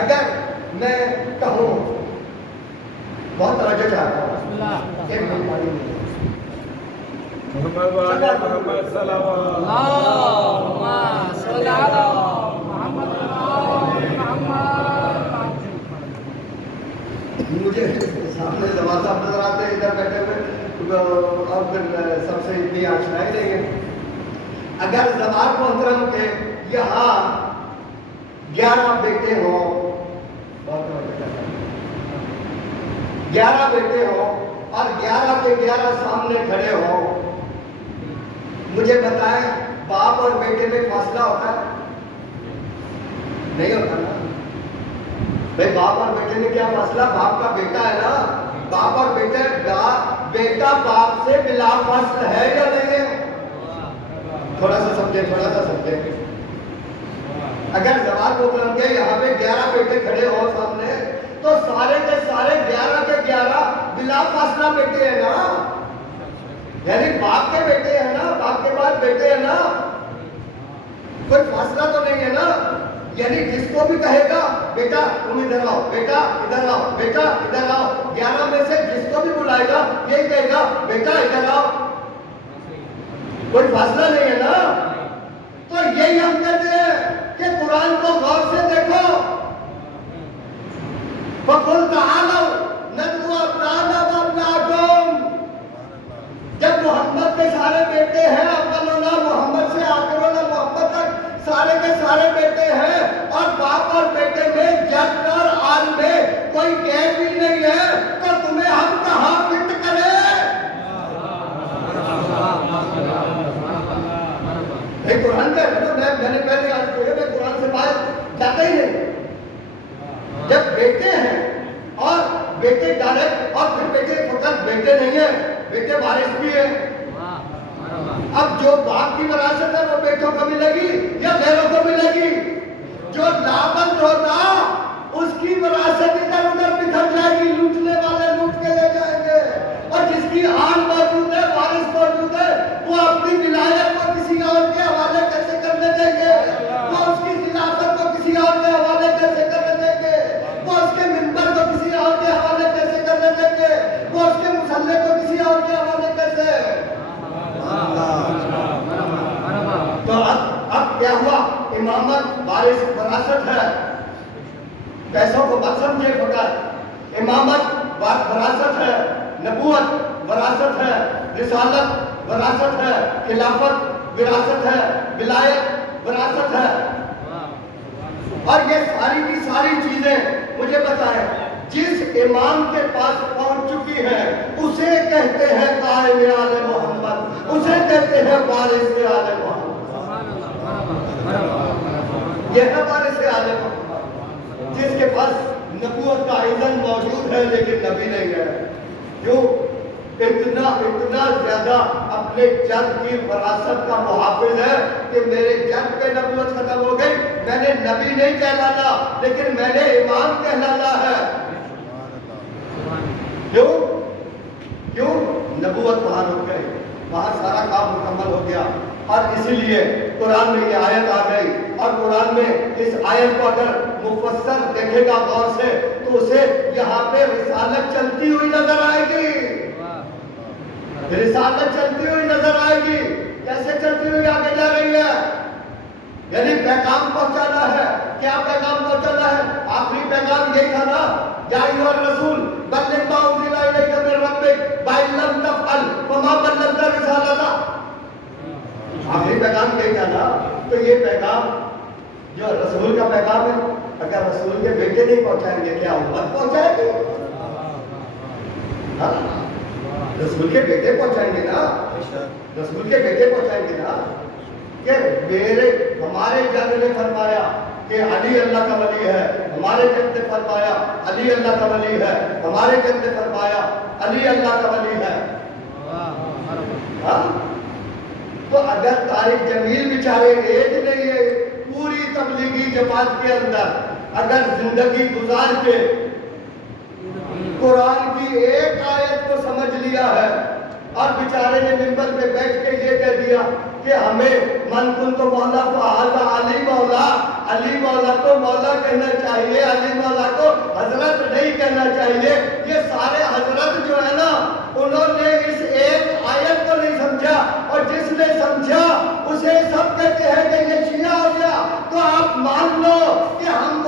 اگر میں کہوں بہت توجہ چاہتا ہوں مجھے سامنے زمان صاحب نظر آتے ہیں ادھر بیٹھے ہوئے اور پھر سب سے اتنی آشنائی دیں گے. اگر زمان محترم کے یہاں 11 بیٹے ہوں 11 بیٹے ہوں اور 11 کے 11 سامنے کھڑے ہوں, مجھے بتائیں باپ اور بیٹے میں فاصلہ ہوتا ہے؟ نہیں ہوتا نا بھائی. باپ اور بیٹے میں کیا فاصلہ؟ باپ کا بیٹا ہے نا, باپ اور بیٹے بیٹا باپ سے بلا فاصل ہے یا نہیں ہے؟ تھوڑا سا سمجھے. اگر زوال محترم کے یہاں پہ 11 بیٹے کھڑے ہو سامنے تو سارے کے سارے 11 کے 11 بلا فاصلہ بیٹے ہیں نا, یعنی باپ کے بیٹے ہیں نا, باپ کے بعد بیٹے ہیں نا, کوئی فاصلہ تو نہیں ہے نا. یعنی جس کو بھی کہے گا بیٹا تم ادھر آؤ, بیٹا ادھر آؤ, بیٹا ادھر آؤ, 11 میں سے جس کو بھی بلائے گا یہی کہے گا بیٹا ادھر آؤ, کوئی فاصلہ نہیں ہے نا. تو یہی ہم کہتے ہیں کہ قرآن کو غور سے دیکھو. فَقُلْ تَعَالَوْا نَدْعُ أَبْنَاءَنَا وَأَبْنَاءَكُمْ, جب محمد کے سارے بیٹے ہیں, اولنا محمد سے آخرنا محمد تک سارے کے سارے بیٹے ہیں, اور باپ اور بیٹے میں جد اور آل میں کوئی گیپ بھی نہیں ہے, تو تمہیں ہم کہاں فٹ کریں؟ قرآن کا میں نے پہلے آج کہا میں قرآن سے باہر جاتا ہی نہیں. جب بیٹے ہیں اور بیٹے ڈائریکٹ اور پھر بیٹے فقط بیٹے نہیں ہیں, بیٹے وارث بھی ہیں. اب جو باپ کی وراثت ہے وہ بیٹوں کو ملے گی یا غیروں کو ملے گی؟ جو لابند ہوگا اس کی وراثت ادھر ادھر بکھر جائے گی, لوٹنے والے لوٹ کے لے جائیں گے, اور جس کی آن موجود ہے, وارث موجود ہے, وہ اپنی ولایت کو کسی اور کے حوالے کیسے کرنے دیں گے؟ وہ اس کی خلافت کو کسی اور کے حوالے کیسے کرنے دیں گے؟ وہ اس کے منبر کو کسی اور کے حوالے کیسے کرنے دیں گے؟ وہ اس کے مصلے کو کسی اور کے حوالے کیسے؟ تو اب کیا ہوا؟ امامت وارث وراثت ہے, پیسوں کو مت سمجھے فقط. امامت وراثت ہے, نبوت وراثت ہے, رسالت وراثت ہے, خلافت وراثت ہے, ولایت وراثت ہے. اور یہ ساری کی ساری چیزیں مجھے بتائیں, جس امام کے پاس پہنچ چکی ہے اسے کہتے ہیں قائم آل محمد, اسے کہتے ہیں وارث آل محمد. یہ ہے وارث آل محمد, جس کے پاس نبوت کا اذن موجود ہے لیکن نبی نہیں ہے. جو اتنا زیادہ اپنے جد کی وراثت کا محافظ ہے کہ میرے جد پہ نبوت ختم ہو گئی, میں نے نبی نہیں کہلانا لیکن میں نے امام کہلانا ہے. کیوں؟ نبوت وہاں رک گئی, وہاں سارا کام مکمل ہو گیا. اور اسی لیے قرآن میں یہ آیت آ گئی, اور قرآن میں اس آیت کو اگر مفسر دیکھے گا غور سے تو اسے یہاں پہ رسالت چلتی ہوئی نظر آئے گی. رسالت چلتی ہوئی نظر آئے گی. کیسے چلتی ہوئی آگے جا رہی ہے؟ یعنی پیغام پہنچانا ہے. کیا پیغام پہنچانا ہے؟ آخری پیغام یہی تھا نا, یا ایھا الرسول بلغ ما انزل الیک من ربک وان لم تفعل فما بلغت رسالتہ. آخری پیغام یہی تھا نا. تو یہ پیغام جو رسول کا پیغام ہے, اگر رسول کے بیٹے نہیں پہنچائیں گے کیا امت پہنچائے گی؟ رسول کے بیٹے پہنچائیں گے نا, رسول کے بیٹے پہنچائیں گے نا. کہ ہمارے جد نے فرمایا کہ علی اللہ کا ولی ہے, ہمارے جد نے فرمایا علی اللہ کا ولی ہے, ہمارے جد نے فرمایا علی اللہ کا ولی ہے. تو اگر طارق جمیل بیچارے ایک نہیں ہے پوری تبلیغی جماعت کے اندر, اگر زندگی گزار کے قرآن کی ایک آیت کو سمجھ لیا ہے اور بیچارے نے منبر پہ بیٹھ کے یہ کہہ دیا کہ ہمیں من کن تو مولا فہذا علی مولا, علی مولا کو مولا کہنا چاہیے، علی مولا کو حضرت نہیں کہنا چاہیے۔ یہ سارے حضرت جو ہے نا، انہوں نے اس ایک آیت کو نہیں سمجھا، اور جس نے سمجھا اسے سب کہتے ہیں کہ یہ شیعہ ہو گیا۔ تو آپ مان لو کہ ہم